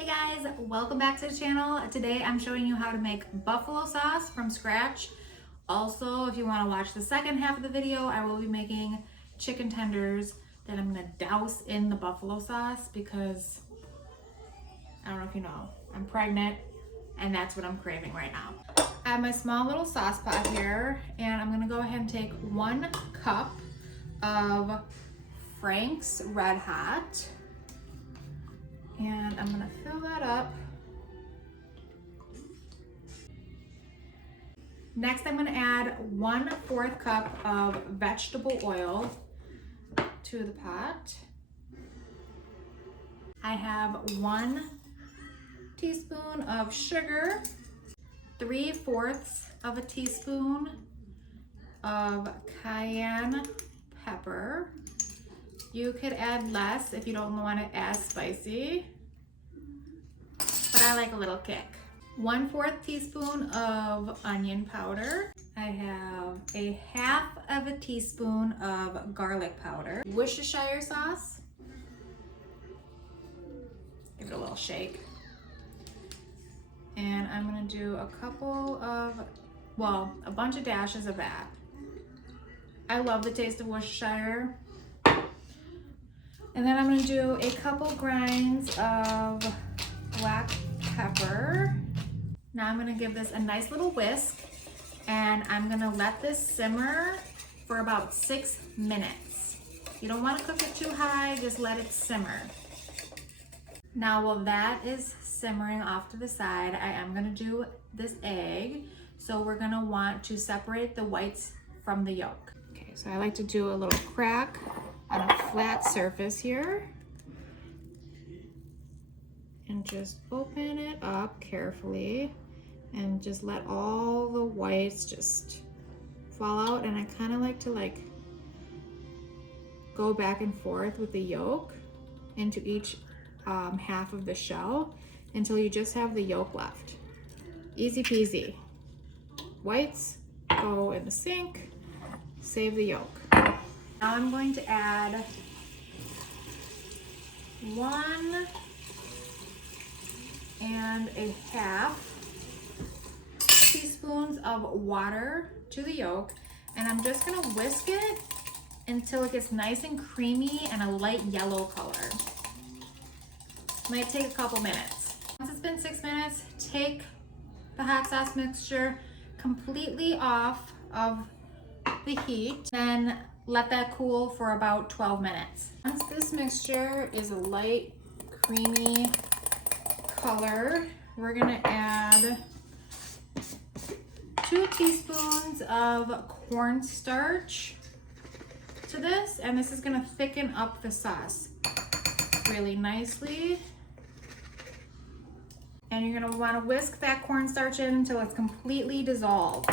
Hey guys, welcome back to the channel. Today I'm showing you how to make buffalo sauce from scratch. Also, if you want to watch the second half of the video, I will be making chicken tenders that I'm going to douse in the buffalo sauce because I don't know if you know, I'm pregnant and that's what I'm craving right now. I have my small little sauce pot here and I'm going to go ahead and take 1 cup of Frank's Red Hot. And I'm gonna fill that up. Next, I'm gonna add 1/4 cup of vegetable oil to the pot. I have 1 teaspoon of sugar, 3/4 of a teaspoon of cayenne pepper. You could add less if you don't want it as spicy, but I like a little kick. 1/4 teaspoon of onion powder. I have a 1/2 teaspoon of garlic powder. Worcestershire sauce. Give it a little shake. And I'm gonna do a bunch of dashes of that. I love the taste of Worcestershire. And then I'm gonna do a couple grinds of black pepper. Now I'm gonna give this a nice little whisk and I'm gonna let this simmer for about 6 minutes. You don't wanna cook it too high, just let it simmer. Now while that is simmering off to the side, I am gonna do this egg. So we're gonna want to separate the whites from the yolk. Okay, so I like to do a little crack on a flat surface here and just open it up carefully and just let all the whites just fall out. And I kind of like to go back and forth with the yolk into each half of the shell until you just have the yolk left. Easy peasy. Whites go in the sink, save the yolk. Now I'm going to add 1.5 teaspoons of water to the yolk, and I'm just gonna whisk it until it gets nice and creamy and a light yellow color. Might take a couple minutes. Once it's been 6 minutes, take the hot sauce mixture completely off of the heat, then let that cool for about 12 minutes. Once this mixture is a light, creamy color, we're gonna add 2 teaspoons of cornstarch to this, and this is gonna thicken up the sauce really nicely. And you're gonna wanna whisk that cornstarch in until it's completely dissolved.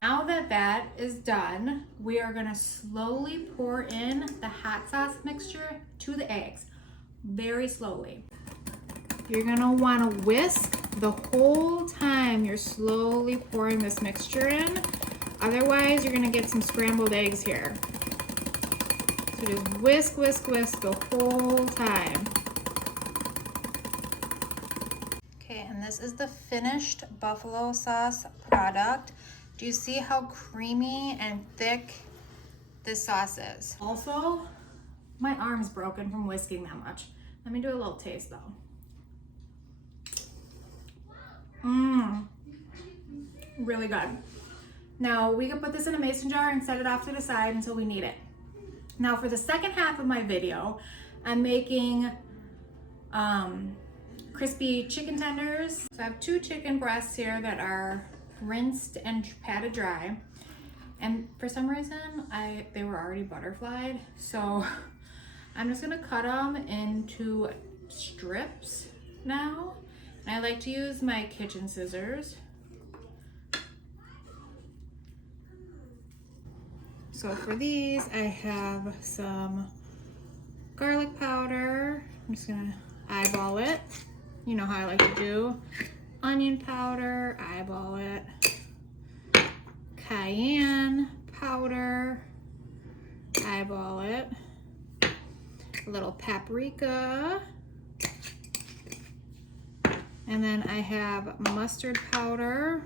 Now that that is done, we are gonna slowly pour in the hot sauce mixture to the eggs, very slowly. You're gonna wanna whisk the whole time you're slowly pouring this mixture in. Otherwise, you're gonna get some scrambled eggs here. So just whisk, whisk, whisk the whole time. Okay, and this is the finished buffalo sauce product. Do you see how creamy and thick this sauce is? Also, my arm's broken from whisking that much. Let me do a little taste though. Really good. Now we can put this in a mason jar and set it off to the side until we need it. Now for the second half of my video, I'm making crispy chicken tenders. So I have 2 chicken breasts here that are rinsed and patted dry, and for some reason they were already butterflied, so I'm just gonna cut them into strips now, and I like to use my kitchen scissors. So for these I have some garlic powder. I'm just gonna eyeball it, you know how I like to do. Onion powder, eyeball it. Cayenne powder, eyeball it. A little paprika, And then I have mustard powder,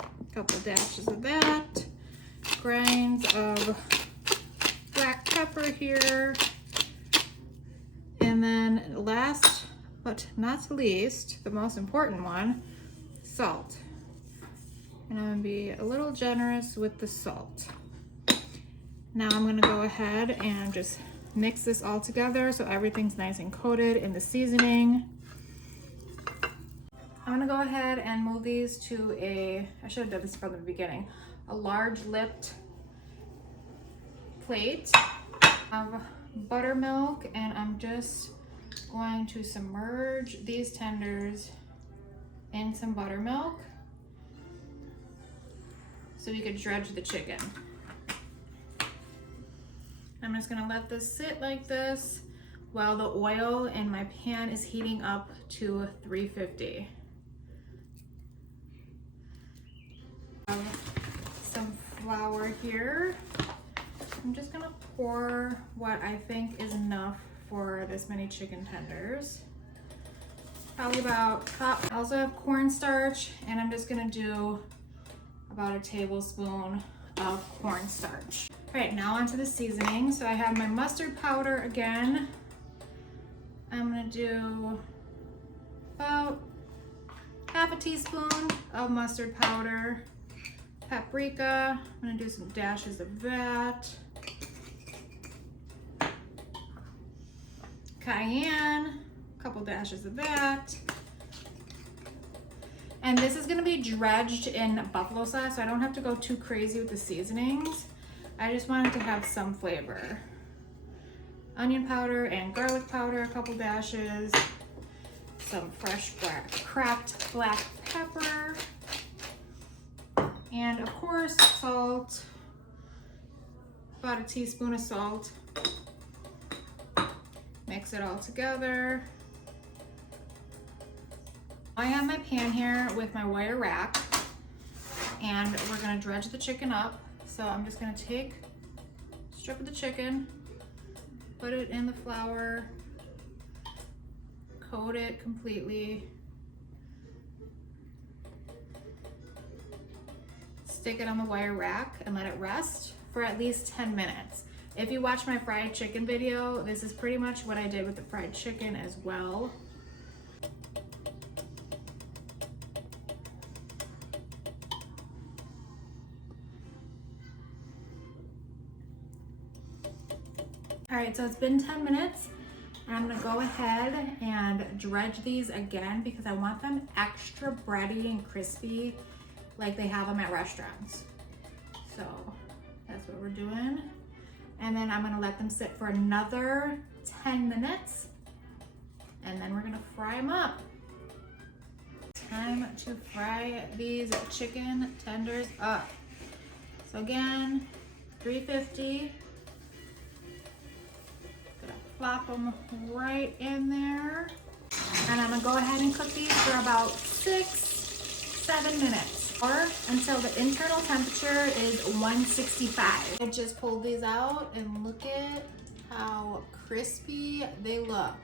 a couple dashes of that, grains of black pepper here, and then last but not least, the most important one, salt. And I'm gonna be a little generous with the salt. Now I'm gonna go ahead and just mix this all together so everything's nice and coated in the seasoning. I'm gonna go ahead and move these to I should have done this from the beginning, a large lipped plate of buttermilk, and I'm just going to submerge these tenders in some buttermilk so we could dredge the chicken. I'm just gonna let this sit like this while the oil in my pan is heating up to 350. Some flour here. I'm just gonna pour what I think is enough for this many chicken tenders. Probably about a cup. I also have cornstarch, and I'm just gonna do about a tablespoon of cornstarch. All right, now onto the seasoning. So I have my mustard powder again. I'm gonna do about half a teaspoon of mustard powder. Paprika, I'm gonna do some dashes of that. Cayenne, a couple dashes of that. And this is gonna be dredged in buffalo sauce, so I don't have to go too crazy with the seasonings. I just wanted to have some flavor. Onion powder and garlic powder, a couple dashes. Some fresh cracked black pepper. And of course, salt. About a teaspoon of salt. Mix it all together. I have my pan here with my wire rack, and we're gonna dredge the chicken up. So I'm just gonna take a strip of the chicken, put it in the flour, coat it completely, stick it on the wire rack and let it rest for at least 10 minutes. If you watch my fried chicken video, this is pretty much what I did with the fried chicken as well. All right, so it's been 10 minutes, and I'm gonna go ahead and dredge these again because I want them extra bready and crispy like they have them at restaurants. So that's what we're doing. And then I'm gonna let them sit for another 10 minutes, and then we're gonna fry them up. Time to fry these chicken tenders up. So again, 350. Plop them right in there. And I'm gonna go ahead and cook these for about 6-7 minutes, or until the internal temperature is 165. I just pulled these out and look at how crispy they look.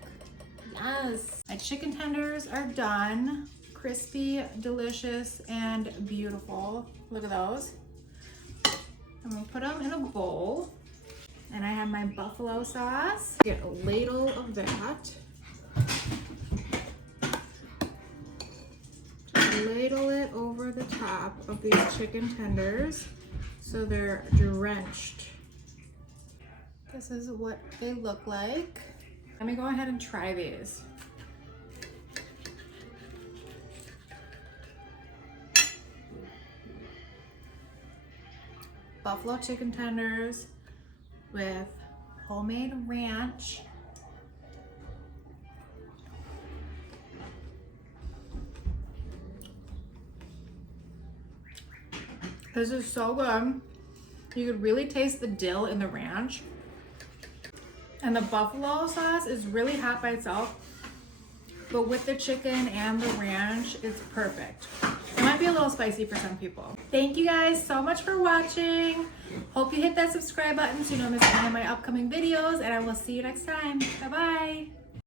Yes, my chicken tenders are done. Crispy, delicious, and beautiful. Look at those. I'm gonna put them in a bowl. And I have my buffalo sauce. Get a ladle of that. Just ladle it over the top of these chicken tenders so they're drenched. This is what they look like. Let me go ahead and try these. Buffalo chicken tenders with homemade ranch. This is so good. You could really taste the dill in the ranch. And the buffalo sauce is really hot by itself, but with the chicken and the ranch, it's perfect. It might be a little spicy for some people. Thank you guys so much for watching. Hope you hit that subscribe button so you don't miss any of my upcoming videos, and I will see you next time. Bye-bye.